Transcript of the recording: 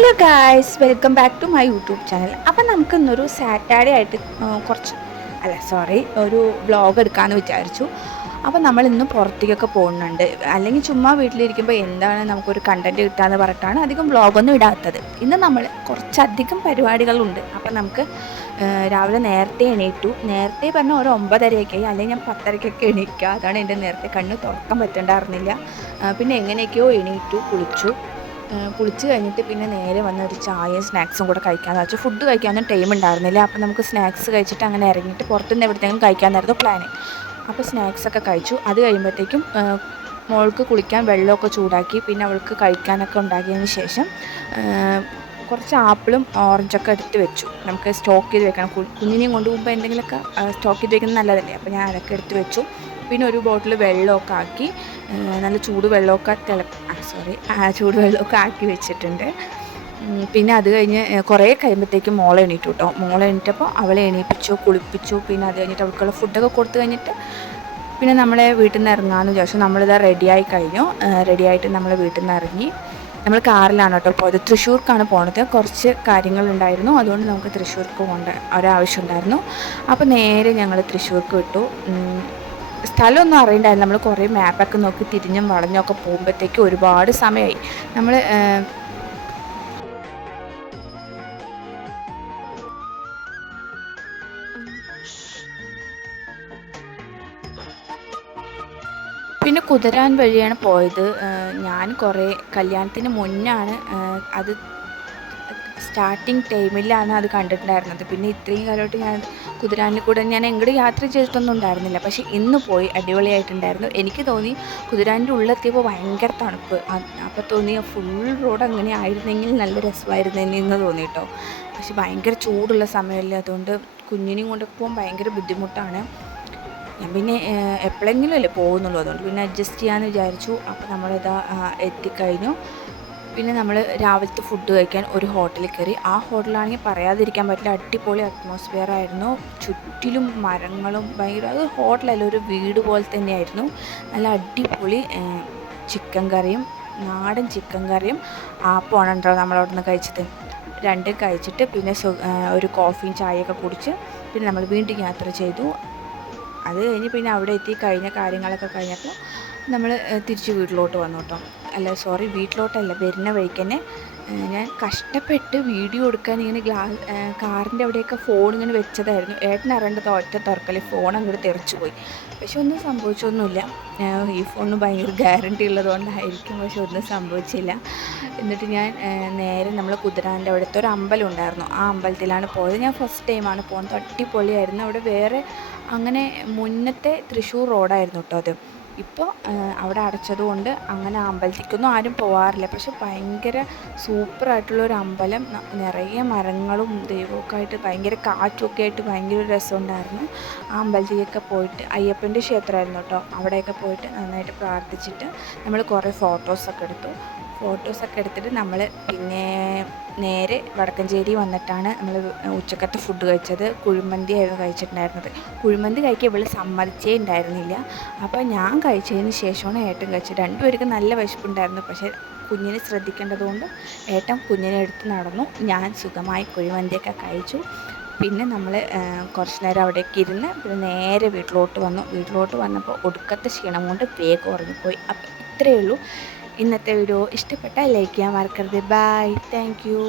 Hello guys welcome back to my YouTube channel അപ്പം നമുക്കിന്നൊരു Saturday ആയിട്ട് കുറച്ച് അല്ല സോറി ഒരു വ്ളോഗ് എടുക്കാമെന്ന് വിചാരിച്ചു. അപ്പോൾ നമ്മൾ ഇന്ന് പുറത്തേക്കൊക്കെ പോകുന്നുണ്ട്. അല്ലെങ്കിൽ ചുമ്മാ വീട്ടിലിരിക്കുമ്പോൾ എന്താണ് നമുക്കൊരു കണ്ടന്റ് കിട്ടാന്ന് പറഞ്ഞിട്ടാണ് അധികം വ്ളോഗൊന്നും ഇടാത്തത്. ഇന്ന് നമ്മൾ കുറച്ചധികം പരിപാടികളുണ്ട്. അപ്പം നമുക്ക് രാവിലെ നേരത്തെ എണീറ്റു. നേരത്തെ പറഞ്ഞാൽ ഒരു ഒമ്പതരയൊക്കെ ആയി അല്ലെങ്കിൽ ഞാൻ പത്തരയ്ക്കൊക്കെ എണീക്കുക അതാണ് എന്റെ നേരത്തെ കണ്ണ് തുറക്കാൻ പറ്റണ്ടായിരുന്നില്ല. പിന്നെ എങ്ങനെയൊക്കെയോ എണീറ്റു കുളിച്ചു. കുളിച്ച് കഴിഞ്ഞിട്ട് പിന്നെ നേരെ വന്ന് ഒരു ചായയും സ്നാക്സും കൂടെ കഴിക്കാമെന്ന് വെച്ചാൽ ഫുഡ് കഴിക്കാനൊന്നും ടൈം ഉണ്ടായിരുന്നില്ല. അപ്പോൾ നമുക്ക് സ്നാക്സ് കഴിച്ചിട്ട് അങ്ങനെ ഇറങ്ങിയിട്ട് പുറത്തുനിന്ന് എവിടുത്തെങ്കിലും കഴിക്കാമെന്നായിരുന്നു പ്ലാന് അപ്പോൾ സ്നാക്സൊക്കെ കഴിച്ചു. അത് കഴിയുമ്പോഴത്തേക്കും മോൾക്ക് കുളിക്കാൻ വെള്ളമൊക്കെ ചൂടാക്കി പിന്നെ അവൾക്ക് കഴിക്കാനൊക്കെ ഉണ്ടാക്കിയതിന് ശേഷം കുറച്ച് ആപ്പിളും ഓറഞ്ചൊക്കെ എടുത്ത് വെച്ചു. നമുക്ക് സ്റ്റോക്ക് ചെയ്ത് വെക്കണം. കുഞ്ഞിനെയും കൊണ്ടുപോകുമ്പോൾ എന്തെങ്കിലുമൊക്കെ സ്റ്റോക്ക് ചെയ്ത് വെക്കുന്നത് നല്ലതല്ലേ? അപ്പോൾ ഞാൻ അതൊക്കെ എടുത്ത് വെച്ചു. പിന്നെ ഒരു ബോട്ടിൽ വെള്ളമൊക്കെ ആക്കി നല്ല ചൂട് വെള്ളമൊക്കെ തിള സോറി ചൂട് വെള്ളമൊക്കെ ആക്കി വെച്ചിട്ടുണ്ട്. പിന്നെ അത് കഴിഞ്ഞ് കുറേ കഴിയുമ്പോഴത്തേക്കും മോളെ എണീറ്റു കേട്ടോ മോളെ എണീറ്റപ്പോൾ അവളെ എണീപ്പിച്ചു കുളിപ്പിച്ചു പിന്നെ അത് കഴിഞ്ഞിട്ട് അവൾക്കുള്ള ഫുഡൊക്കെ കൊടുത്തു കഴിഞ്ഞിട്ട് പിന്നെ നമ്മളെ വീട്ടിൽ നിന്ന് ഇറങ്ങാമെന്ന് വിചാരിച്ചു. നമ്മളിതാ റെഡിയായി കഴിഞ്ഞു. റെഡിയായിട്ട് നമ്മൾ വീട്ടിൽ നിന്ന് ഇറങ്ങി. നമ്മൾ കാറിലാണ് കേട്ടോ പോയത്. തൃശ്ശൂർക്കാണ് പോണത്. കുറച്ച് കാര്യങ്ങളുണ്ടായിരുന്നു. അതുകൊണ്ട് നമുക്ക് തൃശ്ശൂർക്ക് പോകേണ്ട ഒരാവശ്യം ഉണ്ടായിരുന്നു. അപ്പോൾ നേരെ ഞങ്ങൾ തൃശ്ശൂർക്ക് വിട്ടു. സ്ഥലമൊന്നും അറിയണ്ടായിരുന്നു. നമ്മൾ കുറേ മാപ്പൊക്കെ നോക്കി തിരിഞ്ഞും വളഞ്ഞൊക്കെ പോകുമ്പോഴത്തേക്ക് ഒരുപാട് സമയമായി. നമ്മൾ പിന്നെ കുതിരാൻ വഴിയാണ് പോയത്. ഞാൻ കുറേ കല്യാണത്തിന് മുന്നാണ് അത് സ്റ്റാർട്ടിങ് ടൈമിലാണ് അത് കണ്ടിട്ടുണ്ടായിരുന്നത്. പിന്നെ ഇത്രയും കാലമായിട്ട് ഞാൻ കുതിരാനിൽ കൂടെ ഞാൻ എങ്ങോട്ട് യാത്ര ചെയ്തിട്ടൊന്നും ഉണ്ടായിരുന്നില്ല. പക്ഷേ ഇന്ന് പോയി അടിപൊളിയായിട്ടുണ്ടായിരുന്നു. എനിക്ക് തോന്നി കുതിരാന്റെ ഉള്ളെത്തിയപ്പോൾ ഭയങ്കര തണുപ്പ്. അപ്പോൾ തോന്നി ഫുൾ റോഡ് അങ്ങനെ ആയിരുന്നെങ്കിൽ നല്ല രസമായിരുന്നെന്ന് എന്ന് തോന്നി കേട്ടോ. പക്ഷെ ഭയങ്കര ചൂടുള്ള സമയമല്ലേ? അതുകൊണ്ട് കുഞ്ഞിനെയും കൊണ്ടൊക്കെ പോകാൻ ഭയങ്കര ബുദ്ധിമുട്ടാണ്. ഞാൻ പിന്നെ എപ്പോഴെങ്കിലും അല്ലേ പോകുന്നുള്ളൂ. അതുകൊണ്ട് പിന്നെ അഡ്ജസ്റ്റ് ചെയ്യാമെന്ന് വിചാരിച്ചു. അപ്പോൾ നമ്മളിതാ എത്തിക്കഴിഞ്ഞു. പിന്നെ നമ്മൾ രാവിലത്തെ ഫുഡ് കഴിക്കാൻ ഒരു ഹോട്ടലിൽ കയറി. ആ ഹോട്ടലാണെങ്കിൽ പറയാതിരിക്കാൻ പറ്റില്ല. അടിപൊളി അറ്റ്മോസ്ഫിയർ ആയിരുന്നു. ചുറ്റിലും മരങ്ങളും ഭയങ്കര അത് ഹോട്ടലല്ല ഒരു വീട് പോലെ തന്നെയായിരുന്നു. നല്ല അടിപൊളി ചിക്കൻ കറിയും നാടൻ ചിക്കൻ കറിയും ആപ്പമാണ് ഉണ്ടോ നമ്മളവിടെ നിന്ന് കഴിച്ചത്. രണ്ടും കഴിച്ചിട്ട് പിന്നെ ഒരു കോഫിയും ചായയൊക്കെ കുടിച്ച് പിന്നെ നമ്മൾ വീണ്ടും യാത്ര ചെയ്തു. അത് കഴിഞ്ഞ് പിന്നെ അവിടെ എത്തി കഴിഞ്ഞ കാര്യങ്ങളൊക്കെ കഴിഞ്ഞപ്പോൾ നമ്മൾ തിരിച്ച് വീട്ടിലോട്ട് വന്നു കേട്ടോ. അല്ല സോറി വീട്ടിലോട്ടല്ല വരുന്ന വഴിക്ക് തന്നെ ഞാൻ കഷ്ടപ്പെട്ട് വീഡിയോ എടുക്കാൻ ഇങ്ങനെ ഗ്ലാസ് കാറിന്റെ അവിടെയൊക്കെ ഫോൺ ഇങ്ങനെ വെച്ചതായിരുന്നു. ഏട്ടൻ അറിയേണ്ടത് ഒറ്റ തുറക്കൽ ഫോൺ അങ്ങോട്ട് തെറിച്ചു പോയി. പക്ഷെ ഒന്നും സംഭവിച്ചൊന്നുമില്ല. ഈ ഫോണിന് ഭയങ്കര ഗ്യാരണ്ടി ഉള്ളതുകൊണ്ടായിരിക്കും പക്ഷെ ഒന്നും സംഭവിച്ചില്ല. എന്നിട്ട് ഞാൻ നേരെ നമ്മൾ കുതിരാന്റെ അവിടുത്തെ ഒരു അമ്പലം ഉണ്ടായിരുന്നു. ആ അമ്പലത്തിലാണ് പോയത്. ഞാൻ ഫസ്റ്റ് ടൈമാണ് പോകുന്നത് അടിപൊളിയായിരുന്നു. അവിടെ വേറെ അങ്ങനെ മുന്നത്തെ തൃശ്ശൂർ റോഡായിരുന്നു കേട്ടോ അത്. ഇപ്പോൾ അവിടെ അടച്ചതുകൊണ്ട് അങ്ങനെ അമ്പലത്തിക്കൊന്നും ആരും പോകാറില്ല പക്ഷെ ഭയങ്കര സൂപ്പറായിട്ടുള്ളൊരു അമ്പലം. നിറയെ മരങ്ങളും ദൈവമൊക്കെ ആയിട്ട് ഭയങ്കര കാറ്റുമൊക്കെ ആയിട്ട് ഭയങ്കര ഒരു രസമുണ്ടായിരുന്നു ആ അമ്പലത്തിലേക്കൊക്കെ പോയിട്ട് അയ്യപ്പന്റെ ക്ഷേത്രമായിരുന്നു കേട്ടോ. അവിടെയൊക്കെ പോയിട്ട് നന്നായിട്ട് പ്രാർത്ഥിച്ചിട്ട് നമ്മൾ കുറേ ഫോട്ടോസൊക്കെ എടുത്തു. ഫോട്ടോസൊക്കെ എടുത്തിട്ട് നമ്മൾ പിന്നെ നേരെ വടക്കഞ്ചേരി വന്നിട്ടാണ് നമ്മൾ ഉച്ചക്കത്തെ ഫുഡ് കഴിച്ചത്. കുഴിമന്തി ആയിരുന്നു കഴിച്ചിട്ടുണ്ടായിരുന്നത്. കുഴിമന്തി കഴിക്കാൻ ഇവിടെ സമ്മതിച്ചേ ഉണ്ടായിരുന്നില്ല. അപ്പോൾ ഞാൻ കഴിച്ചതിന് ശേഷമാണ് ഏട്ടൻ കഴിച്ചത്. രണ്ടുപേർക്കും നല്ല വിശപ്പുണ്ടായിരുന്നു. പക്ഷേ കുഞ്ഞിനെ ശ്രദ്ധിക്കേണ്ടതുകൊണ്ട് ഏട്ടൻ കുഞ്ഞിനെ എടുത്ത് നടന്നു. ഞാൻ സുഖമായി കുഴിമന്തിയൊക്കെ കഴിച്ചു. പിന്നെ നമ്മൾ കുറച്ച് നേരം അവിടേക്ക് ഇരുന്ന് പിന്നെ നേരെ വീട്ടിലോട്ട് വന്നു. വീട്ടിലോട്ട് വന്നപ്പോൾ ഒടുക്കത്തെ ക്ഷീണം കൊണ്ട് വേഗം ഉറങ്ങിപ്പോയി. അപ്പം ഇത്രയേ ഉള്ളൂ. ഇന്നത്തെ വീഡിയോ ഇഷ്ടപ്പെട്ടാൽ ലൈക്ക് ചെയ്യാൻ മറക്കരുത്. Bye thank you